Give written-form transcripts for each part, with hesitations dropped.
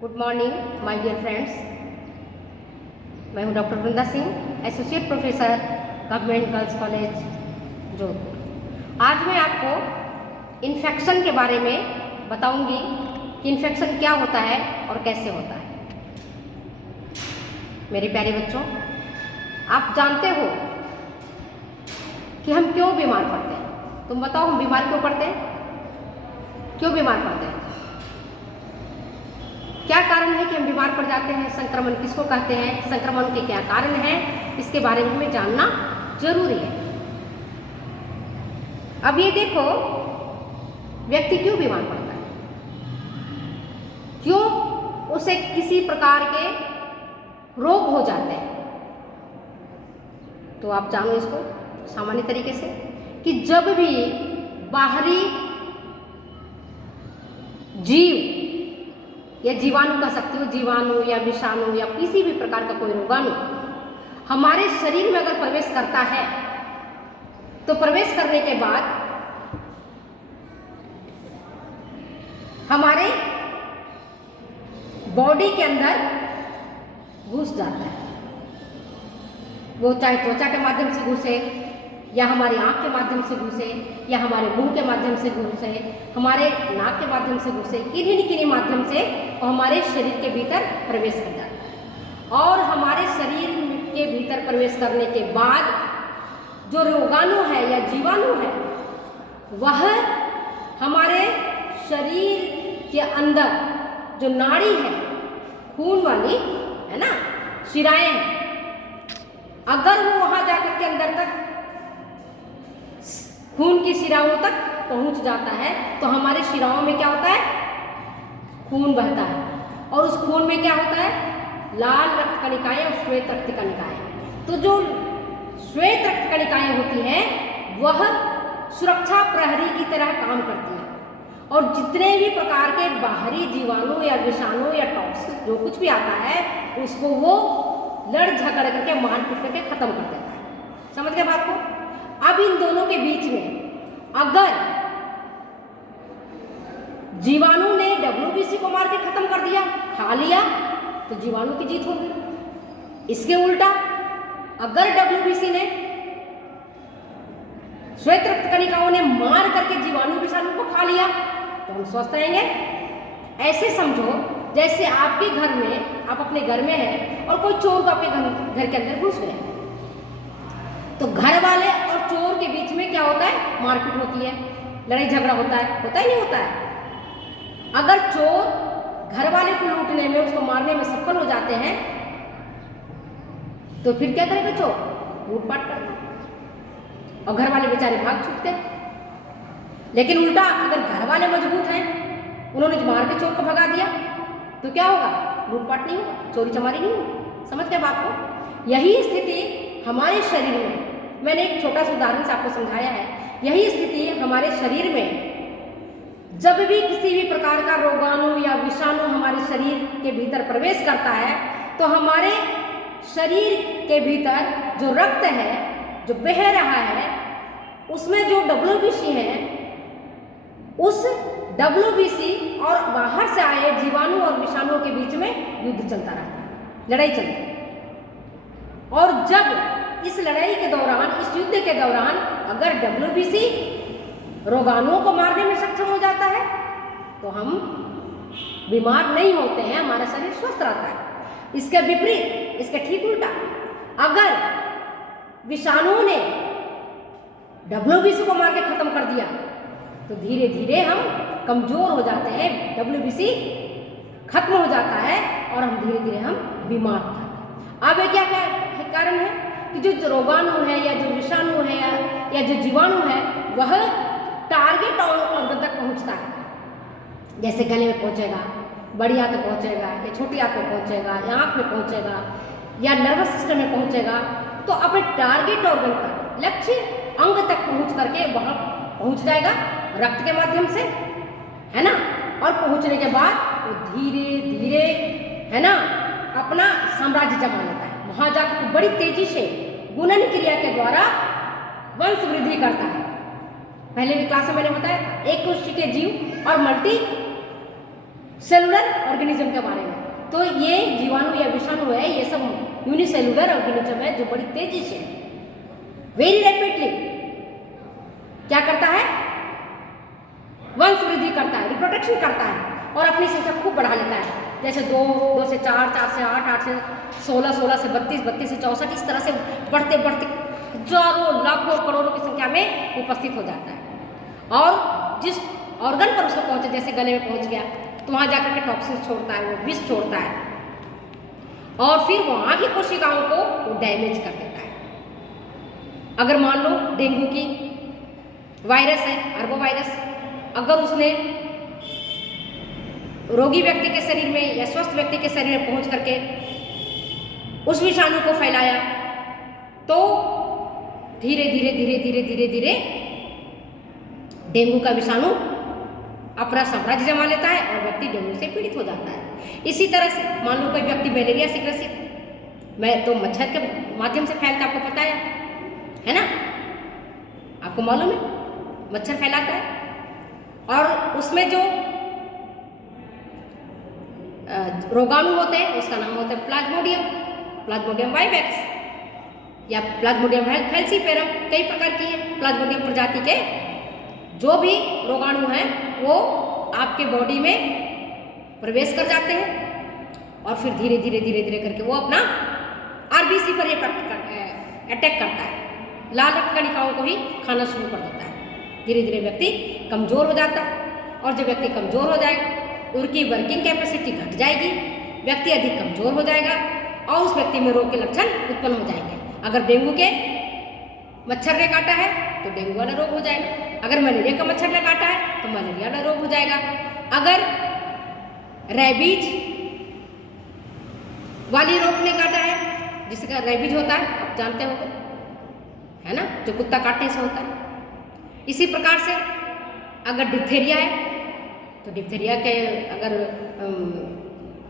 Good morning my dear friends. मैं हूं doctor Vrinda Singh, associate professor government girls college Jodhpur. आज मैं आपको इन्फेक्शन के बारे में बताऊंगी कि इन्फेक्शन क्या होता है और कैसे होता है। मेरे प्यारे बच्चों, आप जानते हो कि हम क्यों बीमार पड़ते हैं? तुम बताओ, हम बीमार क्यों पड़ते हैं? क्यों बीमार पड़ते हैं? क्या कारण है कि हम बीमार पड़ जाते हैं? संक्रमण किसको कहते हैं? संक्रमण के क्या कारण हैं? इसके बारे में हमें जानना जरूरी है। अब ये देखो, व्यक्ति क्यों बीमार पड़ता है? क्यों उसे किसी प्रकार के रोग हो जाते हैं? तो आप जानो इसको सामान्य तरीके से कि जब भी बाहरी जीव या जीवाणु कह सकते हो, जीवाणु या विषाणु या किसी भी प्रकार का कोई रोगाणु हमारे शरीर में अगर प्रवेश करता है तो प्रवेश करने के बाद हमारे बॉडी के अंदर घुस जाता है। वो चाहे त्वचा के माध्यम से घुसे या हमारी आंख के माध्यम से घुसे या हमारे मुंह के माध्यम से घुसे, हमारे नाक के माध्यम से घुसे, किन्हीं न किन्हीं माध्यम से वो हमारे शरीर के भीतर प्रवेश कर जाता है। और हमारे शरीर के भीतर प्रवेश करने के बाद जो रोगाणु है या जीवाणु है वह हमारे शरीर के अंदर जो नाड़ी है, खून वाली है ना, शिराएं हैं, अगर वो वहां जाकर के अंदर तक खून की शिराओं तक पहुंच जाता है तो हमारे शिराओं में क्या होता है? खून बहता है। और उस खून में क्या होता है? लाल रक्त कणिकाएं और श्वेत रक्त कणिकाएं। तो जो श्वेत रक्त कणिकाएं होती हैं वह सुरक्षा प्रहरी की तरह काम करती हैं और जितने भी प्रकार के बाहरी जीवाणु या विषाणु या टॉक्सिक जो कुछ भी आता है उसको वो लड़ झगड़ करके मार पीट करके खत्म कर देता है। समझ गए बात को? अब इन दोनों के बीच में अगर जीवाणु ने WBC को मार के खत्म कर दिया, खा लिया, तो जीवाणु की जीत होगी। इसके उल्टा अगर WBC ने श्वेत रक्त कणिकाओं ने मार करके जीवाणु विषाणु को खा लिया तो हम स्वस्थ रहेंगे। ऐसे समझो जैसे आपके घर में, आप अपने घर में हैं और कोई चोर को आपके घर के अंदर घुस गया, तो घर वाले और चोर के बीच में क्या होता है? मारपीट होती है, लड़ाई झगड़ा होता है नहीं होता है? अगर चोर घर वाले को लूटने में, उसको मारने में सफल हो जाते हैं तो फिर क्या करेगा? चोर लूटपाट करता है और घर वाले बेचारे भाग छूटते हैं। लेकिन उल्टा अगर घर वाले मजबूत हैं, उन्होंने मार के चोर को भगा दिया तो क्या होगा? लूटपाट नहीं होगा, चोरी चमारी नहीं होगी। समझ गए बात को? यही स्थिति हमारे शरीर में, मैंने एक छोटा सा उदाहरण से आपको समझाया है, यही स्थिति हमारे शरीर में जब भी किसी भी प्रकार का रोगाणु या विषाणु हमारे शरीर के भीतर प्रवेश करता है तो हमारे शरीर के भीतर जो रक्त है जो बह रहा है उसमें जो WBC है, उस WBC और बाहर से आए जीवाणु और विषाणुओं के बीच में युद्ध चलता रहता है, लड़ाई चलती है। और जब इस लड़ाई के दौरान, इस युद्ध के दौरान अगर WBC रोगाणुओं को मारने में सक्षम हो जाता है तो हम बीमार नहीं होते हैं, हमारा शरीर स्वस्थ रहता है। इसके विपरीत, इसके ठीक उल्टा, अगर विषाणुओं ने WBC को मार के खत्म कर दिया तो धीरे धीरे हम कमजोर हो जाते हैं, WBC खत्म हो जाता है और हम धीरे धीरे हम बीमार हो जाते हैं। अब क्या कारण है कि जो रोगाणु है या जो विषाणु है या जो जीवाणु है वह टारगेट ऑर्गन तक पहुंचता है। जैसे गले में पहुंचेगा, बड़ी आंत में पहुंचेगा, या छोटी आंत में पहुंचेगा, या आंख में पहुंचेगा, या नर्वस सिस्टम में पहुंचेगा, तो अपने टारगेट ऑर्गन तक, लक्ष्य अंग तक पहुंच करके वहां पहुंच जाएगा रक्त के माध्यम से, है ना। और पहुंचने के बाद वो धीरे धीरे, है ना, अपना साम्राज्य जमा लेता है। वहां जाकर बड़ी तेजी से गुणन क्रिया के द्वारा वंश वृद्धि करता है। पहले भी क्लास में मैंने बताया था एक कोशिकीय जीव और मल्टी सेलुलर ऑर्गेनिज्म के बारे में। तो ये जीवाणु या विषाणु है, ये सब यूनिसेलुलर ऑर्गेनिज्म है जो बड़ी तेजी से, वेरी रैपिडली क्या करता है, वंश वृद्धि करता है, रिप्रोडक्शन करता है और अपनी संख्या खूब बढ़ा लेता है। जैसे 2, 2 से 4, 4 से 8, 8 से 16, 16 से 32, 32 से 64, इस तरह से बढ़ते बढ़ते हजारों लाखों करोड़ों की संख्या में उपस्थित हो जाता है। और जिस ऑर्गन पर उसको पहुंचे, जैसे गले में पहुंच गया तो वहां जाकर के टॉक्सिन छोड़ता है, वो विष छोड़ता है और फिर वहां की कोशिकाओं को वो डैमेज कर देता है। अगर मान लो डेंगू की वायरस है, अर्बो वायरस, अगर उसने रोगी व्यक्ति के शरीर में या स्वस्थ व्यक्ति के शरीर में पहुंच करके उस विषाणु को फैलाया तो धीरे धीरे धीरे धीरे धीरे धीरे डेंगू का विषाणु अपना साम्राज्य जमा लेता है और व्यक्ति डेंगू से पीड़ित हो जाता है। इसी तरह से मान लो कोई व्यक्ति मलेरिया से ग्रसित, मैं तो मच्छर के माध्यम से फैलता, आपको पता है ना, आपको मालूम है मच्छर फैलाता है। और उसमें जो रोगाणु होते हैं उसका नाम होता है प्लाज्मोडियम, प्लाज्मोडियम वाइवेक्स या प्लाज्मोडियम फैल्सीपेरम, कई प्रकार की है प्लाज्मोडियम प्रजाति के जो भी रोगाणु हैं वो आपके बॉडी में प्रवेश कर जाते हैं और फिर धीरे धीरे धीरे धीरे करके वो अपना आरबीसी पर अटैक करता है, लाल रक्त कणिकाओं को ही खाना शुरू कर देता है। धीरे धीरे व्यक्ति कमज़ोर हो जाता है और जब व्यक्ति कमज़ोर हो जाएगा उनकी वर्किंग कैपेसिटी घट जाएगी, व्यक्ति अधिक कमज़ोर हो जाएगा और उस व्यक्ति में रोग के लक्षण उत्पन्न हो जाएंगे। अगर डेंगू के मच्छर ने काटा है तो डेंगू वाला रोग हो जाएगा, अगर मलेरिया का मच्छर ने काटा है तो मलेरिया वाला रोग हो जाएगा, अगर रेबीज वाली रोग ने काटा है, जिसका रेबीज होता है आप जानते होंगे, है ना, जो कुत्ता काटने से होता है। इसी प्रकार से अगर डिप्थेरिया है तो डिप्थेरिया के अगर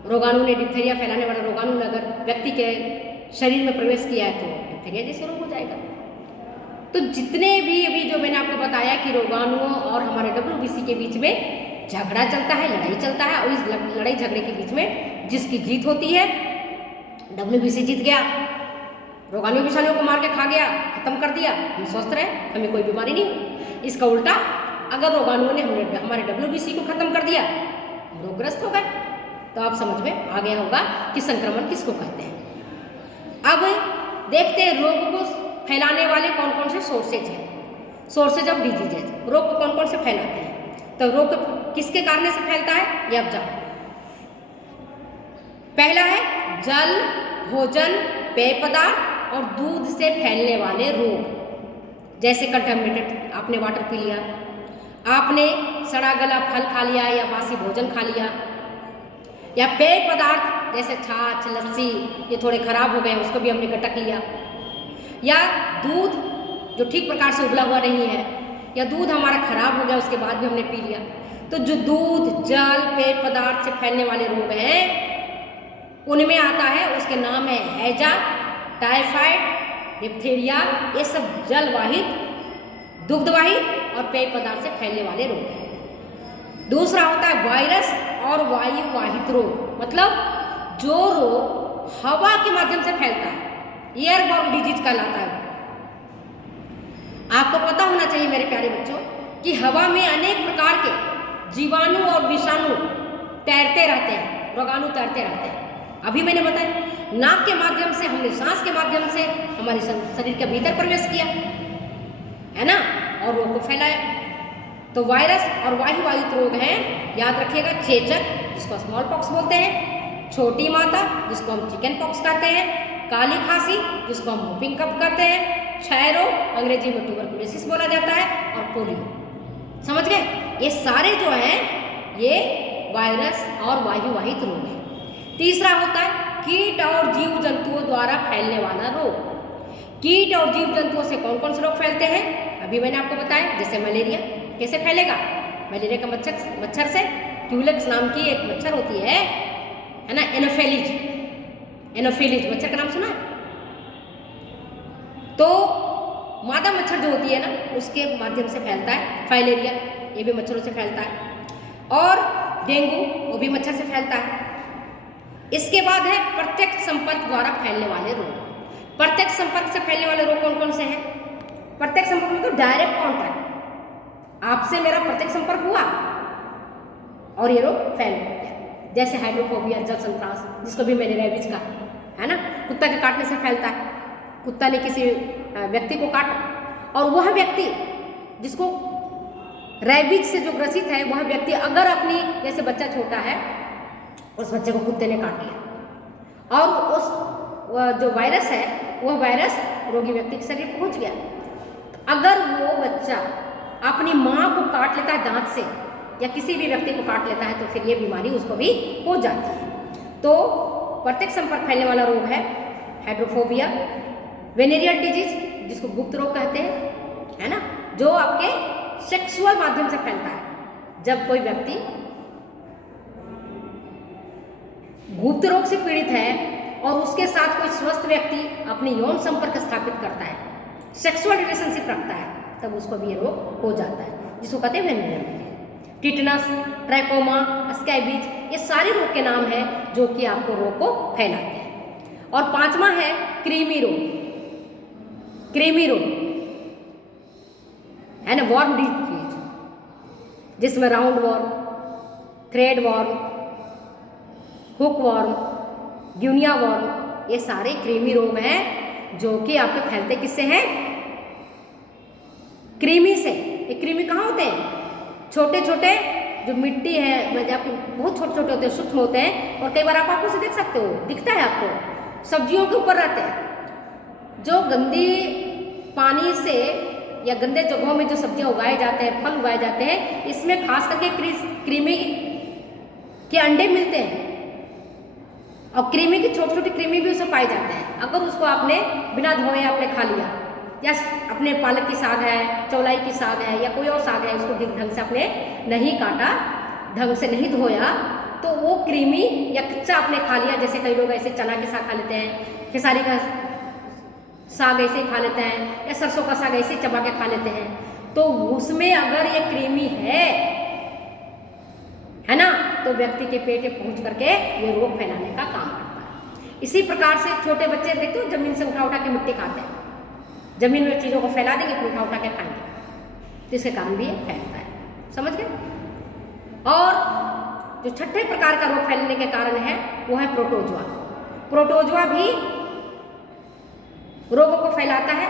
रोगाणु ने, डिप्थेरिया फैलाने वाला रोगाणु ने अगर व्यक्ति के शरीर में प्रवेश किया है तो डिप्थेरिया जैसे रोग हो जाएगा। तो जितने भी अभी जो मैंने आपको बताया कि रोगाणुओं और हमारे WBC के बीच में झगड़ा चलता है, लड़ाई चलता है और इस लड़ाई झगड़े के बीच में जिसकी जीत होती है, WBC जीत गया, रोगाणु विषाणुओं को मार के खा गया, खत्म कर दिया, हम स्वस्थ रहे, हमें कोई बीमारी नहीं। इसका उल्टा अगर रोगाणुओं ने हमारे WBC को खत्म कर दिया, हम रोगग्रस्त हो गए। तो आप समझ में आ गया होगा कि संक्रमण किसको कहते हैं। अब देखते हैं रोग को फैलाने वाले कौन कौन से सोर्सेज हैं, सोर्सेज ऑफ डिजीजेज, रोग को कौन कौन से फैलाते हैं। तो रोग किसके कारण से फैलता है ये अब जाओ। पहला है जल, भोजन, पेय पदार्थ और दूध से फैलने वाले रोग, जैसे कंटामिनेटेड आपने वाटर पी लिया, आपने सड़ा गला फल खा लिया या बासी भोजन खा लिया, या पेय पदार्थ जैसे छाछ, लस्सी, ये थोड़े खराब हो गए उसको भी हमने गटक लिया, या दूध जो ठीक प्रकार से उबला हुआ नहीं है, या दूध हमारा खराब हो गया उसके बाद भी हमने पी लिया। तो जो दूध, जल, पेय पदार्थ से फैलने वाले रोग हैं उनमें आता है, उसके नाम है हैजा, टाइफाइड, डिप्थीरिया, ये सब जलवाहित, दुग्धवाहित और पेय पदार्थ से फैलने वाले रोग हैं। दूसरा होता है वायरस और वायुवाहित रोग, मतलब जो रोग हवा के माध्यम से फैलता है, एयरबॉर्न डिजीज कहलाता है। आपको पता होना चाहिए मेरे प्यारे बच्चों कि हवा में अनेक प्रकार के जीवाणु और विषाणु तैरते रहते हैं, रोगाणु तैरते रहते हैं। अभी मैंने बताया नाक के माध्यम से, हमने सांस के माध्यम से हमारे शरीर के भीतर प्रवेश किया, है ना, और रोग को फैलाया। तो वायरस और वायुवाहित रोग हैं, याद रखिएगा, चेचक जिसको स्मॉल पॉक्स बोलते हैं, छोटी माता जिसको हम चिकन पॉक्स कहते हैं, काली खांसी जिसको हम व्होपिंग कफ कहते हैं, क्षय रोग अंग्रेजी में ट्यूबरकुलोसिस बोला जाता है, और पोलियो। समझ गए? ये सारे जो हैं ये वायरस और वायुवाहित रोग हैं। तीसरा होता है कीट और जीव जंतुओं द्वारा फैलने वाला रोग। कीट और जीव जंतुओं से कौन कौन से रोग फैलते हैं अभी मैंने आपको बताया, जैसे मलेरिया कैसे फैलेगा, मलेरिया का मच्छर से, ट्यूलेक्स नाम की एक मच्छर होती है ना, एनोफिलीज, एनोफिलीज मच्छर का नाम सुना है? तो मादा मच्छर जो होती है ना उसके माध्यम से फैलता है। फाइलेरिया ये भी मच्छरों से फैलता है, और डेंगू वो भी मच्छर से फैलता है। इसके बाद है प्रत्यक्ष संपर्क द्वारा फैलने वाले रोग। प्रत्यक्ष संपर्क से फैलने वाले रोग कौन कौन से हैं? प्रत्यक्ष संपर्क में तो डायरेक्ट कॉन्टैक्ट, आपसे मेरा प्रत्यक्ष संपर्क हुआ और ये रोग फैल गया, जैसे हाइड्रोफोबिया, जल संक्रास, जिसको भी मैंने रेबीज का है ना, कुत्ता के काटने से फैलता है। कुत्ता ने किसी व्यक्ति को काटा और वह व्यक्ति जिसको रेबीज से जो ग्रसित है, वह व्यक्ति अगर अपनी, जैसे बच्चा छोटा है, उस बच्चे को कुत्ते ने काट लिया और उस जो वायरस है वह वायरस रोगी व्यक्ति के शरीर पहुंच गया, तो अगर वो बच्चा अपनी माँ को काट लेता है दांत से या किसी भी व्यक्ति को काट लेता है तो फिर ये बीमारी उसको भी हो जाती है। तो प्रत्यक्ष संपर्क फैलने वाला रोग है हाइड्रोफोबिया, वेनेरियल डिजीज जिसको गुप्त रोग कहते हैं, है ना, जो आपके सेक्सुअल माध्यम से फैलता है। जब कोई व्यक्ति गुप्त रोग से पीड़ित है और उसके साथ कोई स्वस्थ व्यक्ति अपनी यौन संपर्क स्थापित करता है, सेक्सुअल रिलेशनशिप रखता है, तब उसको भी ये रोग हो जाता है, जिसको कहते हैं venereal disease. Tetanus, trachoma, scabies, ये सारे रोग के नाम हैं जो कि आपको रोग को फैलाते हैं। और पांचवा है कृमि रोग। कृमि रोग है ना, वॉर्म डिजीज, जिसमें round worm, thread worm, hook worm, guinea worm, ये सारे कृमि रोग हैं जो कि आपके फैलते किससे हैं? कृमि से। ये कृमि कहाँ होते हैं? छोटे छोटे जो मिट्टी है, मतलब आपके बहुत छोटे छोटे होते हैं, सूक्ष्म होते हैं, और कई बार आप आंखों से देख सकते हो, दिखता है आपको, सब्जियों के ऊपर रहते हैं। जो गंदी पानी से या गंदे जगहों में जो सब्जियां उगाए जाते हैं, फल उगाए जाते हैं, इसमें खास करके कृमि के अंडे मिलते हैं और कृमि की छोटी छोटी कृमि भी उसमें पाए जाते हैं। अगर उसको आपने बिना धोए आपने खा लिया, या अपने पालक की साग है, चौलाई की साग है, या कोई और साग है, उसको ढंग से आपने नहीं काटा, ढंग से नहीं धोया, तो वो कृमि या कच्चा आपने खा लिया, जैसे कई लोग ऐसे चना के साग खा लेते हैं, खेसारी का साग ऐसे खा लेते हैं, या सरसों का साग ऐसे चबा के खा लेते हैं, तो उसमें अगर ये कृमि है ना, तो व्यक्ति के पेट में पहुंच करके ये रोग फैलाने का काम करता है। इसी प्रकार से छोटे बच्चे देखते हो जमीन से उठा उठा के मिट्टी खाते हैं, जमीन में चीज़ों को फैला देंगे, फिर उठा उठा के खाएंगे, तो इसके कारण भी ये फैलता है। समझ गए? और जो छठे प्रकार का रोग फैलने के कारण है वो है प्रोटोजोआ। प्रोटोजोआ भी रोगों को फैलाता है।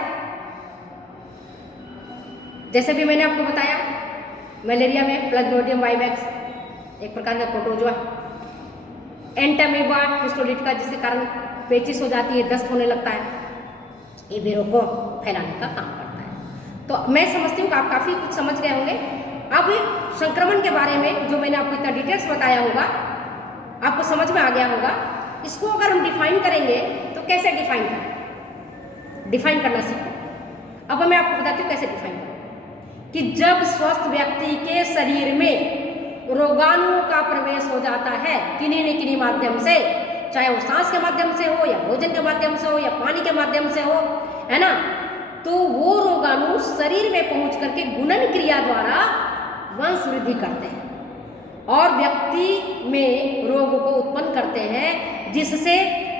जैसे भी मैंने आपको बताया, मलेरिया में प्लाज्मोडियम वाइवेक्स एक प्रकार का प्रोटोजोआ, एंटामीबा हिस्टोलिटिका जिसके कारण पेचिस हो जाती है, दस्त होने लगता है, ये भी रोग को फैलाने का काम करता है। तो मैं समझती हूँ कि आप काफ़ी कुछ समझ गए होंगे। अब संक्रमण के बारे में जो मैंने आपको इतना डिटेल्स बताया होगा, आपको समझ में आ गया होगा। इसको अगर हम डिफाइन करेंगे तो कैसे डिफाइन करें, डिफाइन करना सीखो। अब मैं आपको बताती हूँ कैसे डिफाइन करें कि जब स्वस्थ व्यक्ति के शरीर में रोगाणुओं का प्रवेश हो जाता है किन्हीं न किन्हीं माध्यम से, चाहे वो सांस के माध्यम से हो या भोजन के माध्यम से हो या पानी के माध्यम से हो, है ना, तो वो रोगाणु शरीर में पहुंच करके गुणन क्रिया द्वारा वंश वृद्धि करते हैं और व्यक्ति में रोग को उत्पन्न करते हैं, जिससे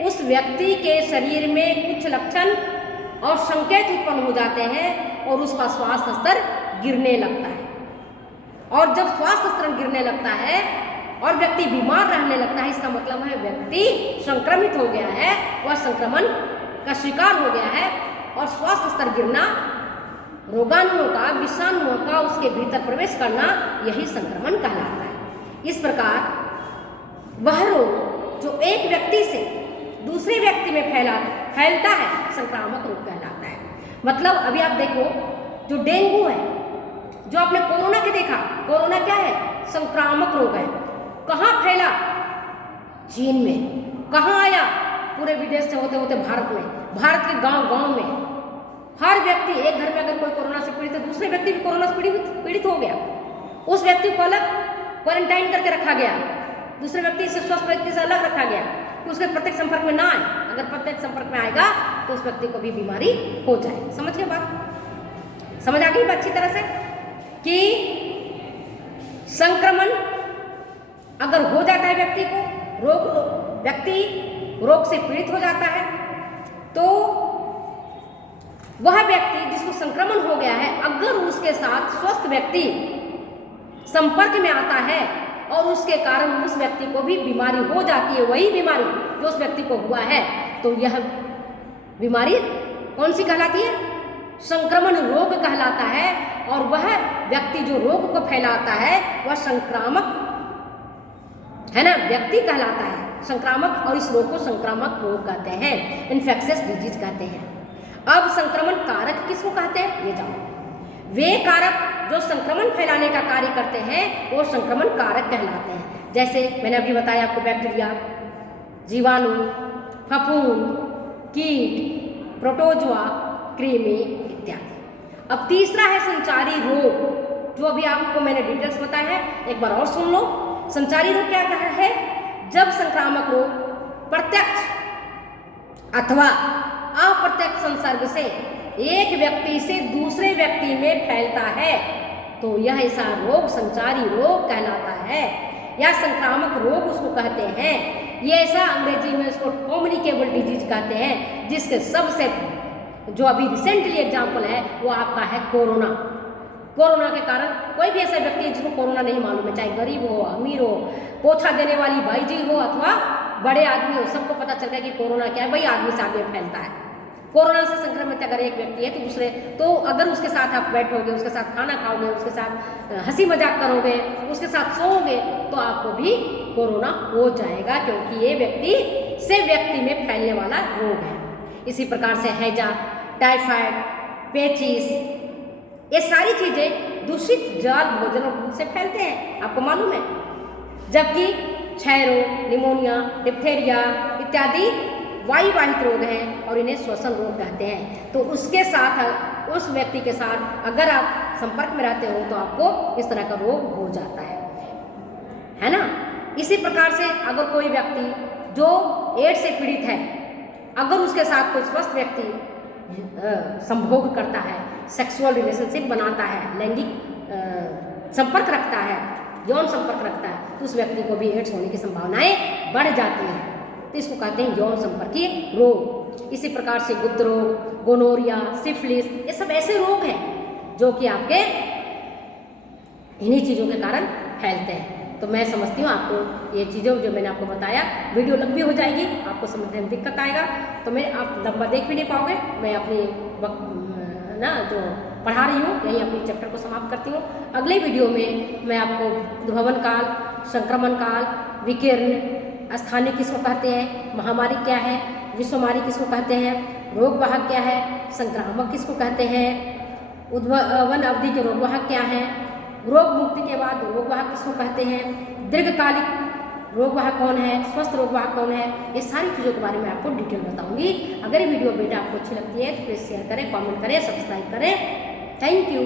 उस व्यक्ति के शरीर में कुछ लक्षण और संकेत उत्पन्न हो जाते हैं और उसका स्वास्थ्य स्तर गिरने लगता है। और जब स्वास्थ्य स्तर गिरने लगता है और व्यक्ति बीमार रहने लगता है, इसका मतलब है व्यक्ति संक्रमित हो गया है, वह संक्रमण का शिकार हो गया है। और स्वास्थ्य स्तर गिरना, रोगाणुओं का, विषाणुओं का उसके भीतर प्रवेश करना, यही संक्रमण कहलाता है। इस प्रकार वह रोग जो एक व्यक्ति से दूसरे व्यक्ति में फैलता है, संक्रामक रोग कहलाता है। मतलब अभी आप देखो, जो डेंगू है, जो आपने कोरोना के देखा, कोरोना क्या है? संक्रामक रोग है। कहाँ फैला? चीन में। कहाँ आया? पूरे विदेश से होते होते भारत में, भारत के गांव गांव में हर व्यक्ति, एक घर में अगर कोई कोरोना से पीड़ित है, दूसरे व्यक्ति भी कोरोना से पीड़ित हो गया, उस व्यक्ति को अलग क्वारंटाइन करके रखा गया, दूसरे व्यक्ति से, स्वस्थ व्यक्ति से अलग रखा गया कि उसके प्रत्यक्ष संपर्क में ना आए। अगर प्रत्यक्ष संपर्क में आएगा तो उस व्यक्ति को भी बीमारी हो जाए। समझ गए बात? समझ आ गई अच्छी तरह से कि संक्रमण अगर हो जाता है व्यक्ति को, रोग व्यक्ति रोग से पीड़ित हो जाता है तो वह व्यक्ति जिसको संक्रमण हो गया है, अगर उसके साथ स्वस्थ व्यक्ति संपर्क में आता है और उसके कारण उस व्यक्ति को भी बीमारी हो जाती है, वही बीमारी जो उस व्यक्ति को हुआ है, तो यह बीमारी कौन सी कहलाती है? संक्रमण रोग कहलाता है। और वह व्यक्ति जो रोग को फैलाता है वह संक्रामक है ना व्यक्ति कहलाता है, संक्रामक। और इस रोग को संक्रामक रोग कहते हैं, इन्फेक्शियस डिजीज कहते हैं। अब संक्रमण कारक किसको कहते हैं ये जानो। वे कारक जो संक्रमण फैलाने का कार्य करते हैं वो संक्रमण कारक कहलाते हैं। जैसे मैंने अभी बताया आपको, बैक्टीरिया, जीवाणु, फफूंद, कीट, प्रोटोजोआ, कृमि इत्यादि। अब तीसरा है संचारी रोग, जो अभी आपको मैंने डिटेल्स बताया है, एक बार और सुन लो। संचारी रोग क्या है? जब संक्रामक रोग प्रत्यक्ष अथवा अप्रत्यक्ष संसर्ग से एक व्यक्ति से दूसरे व्यक्ति में फैलता है तो यह ऐसा रोग संचारी रोग कहलाता है, या संक्रामक रोग उसको कहते हैं। ये ऐसा अंग्रेजी में इसको कम्युनिकेबल डिजीज कहते हैं, जिसके सबसे जो अभी रिसेंटली एग्जाम्पल है वो आपका है कोरोना। कोरोना के कारण कोई भी ऐसा व्यक्ति है जिसको कोरोना नहीं मालूम है, चाहे गरीब हो, अमीर हो, पोछा देने वाली बाईजी हो अथवा बड़े आदमी हो, सबको पता चल गया कि कोरोना क्या है, वही आदमी से आदमी फैलता है। कोरोना से संक्रमित अगर एक व्यक्ति है तो दूसरे, तो अगर उसके साथ आप बैठोगे, उसके साथ खाना खाओगे, उसके साथ हंसी मजाक करोगे, उसके साथ सोओगे, तो आपको भी कोरोना हो जाएगा, क्योंकि ये व्यक्ति से व्यक्ति में फैलने वाला रोग है। इसी प्रकार से हैजा, टाइफाइड, पेचिस, ये सारी चीजें दूषित जल, भोजन और दूध से फैलते हैं, आपको मालूम है। जबकि क्षय रोग, निमोनिया, डिप्थेरिया इत्यादि वायुवाहित रोग हैं और इन्हें श्वसन रोग कहते हैं। तो उसके साथ, उस व्यक्ति के साथ अगर आप संपर्क में रहते हो तो आपको इस तरह का रोग हो जाता है ना। इसी प्रकार से अगर कोई व्यक्ति जो एड्स से पीड़ित है, अगर उसके साथ कोई स्वस्थ व्यक्ति संभोग करता है, सेक्सुअल रिलेशनशिप बनाता है, लैंगिक संपर्क रखता है, यौन संपर्क रखता है, तो उस व्यक्ति को भी एड्स होने की संभावनाएं बढ़ जाती हैं। तो इसको कहते हैं यौन संपर्कीय रोग। इसी प्रकार से गुप्त रोग, गोनोरिया, सिफिलिस, ये सब ऐसे रोग हैं जो कि आपके इन्हीं चीज़ों के कारण फैलते हैं। तो मैं समझती हूँ आपको ये चीज़ें जो मैंने आपको बताया, वीडियो लंबी हो जाएगी, आपको समझने में दिक्कत आएगा, तो मैं आप लंबा देख भी नहीं पाओगे। मैं अपनी ना जो पढ़ा रही हूँ यही अपनी चैप्टर को समाप्त करती हूँ। अगले वीडियो में मैं आपको उद्भवन काल, संक्रमण काल, विकिरण, स्थानीय किसको कहते हैं, महामारी क्या है, विश्वमारी किसको कहते हैं, रोगवाहक क्या है, संक्रामक किसको कहते हैं, उद्भवन अवधि के रोगवाहक क्या है, रोग मुक्ति के बाद रोगवाहक किसको कहते हैं, दीर्घकालिक रोगवाहक कौन है, स्वस्थ रोगवाहक कौन है, ये सारी चीज़ों के बारे में आपको डिटेल बताऊंगी। अगर ये वीडियो बेटा आपको अच्छी लगती है तो प्लीज़ शेयर करें, कमेंट करें, सब्सक्राइब करें। Thank you.